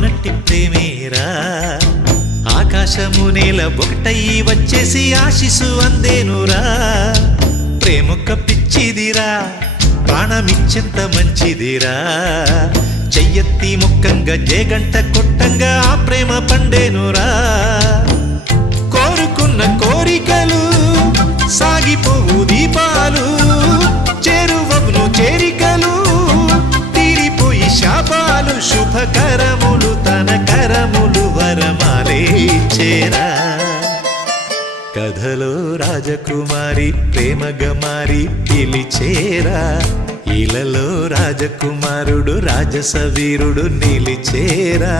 అనుకోనట్టి ప్రేమేరా ఆకాశము నేల ఒకటయ్యి వచ్చేసి ఆశిసు అందేనురా ప్రేమొక్క పిచ్చిదిరా ప్రాణమిచ్చెంత మంచిదిరా చెయ్యెత్తి ముక్కంగా జేగంట కొట్టంగా ఆ ప్రేమ పండేనురా కోరుకున్న కోరికలు సాగిపోవు దీపాలు చేరువవును చేరికలు తీరిపోయి శాపాలు శుభకరములు తన కరములు వరమాలే చేరా కథలో రాజకుమారి ప్రేమగా మారి పిలిచేరా ఇలలో రాజకుమారుడు రాజస వీరుడు నిలిచేరా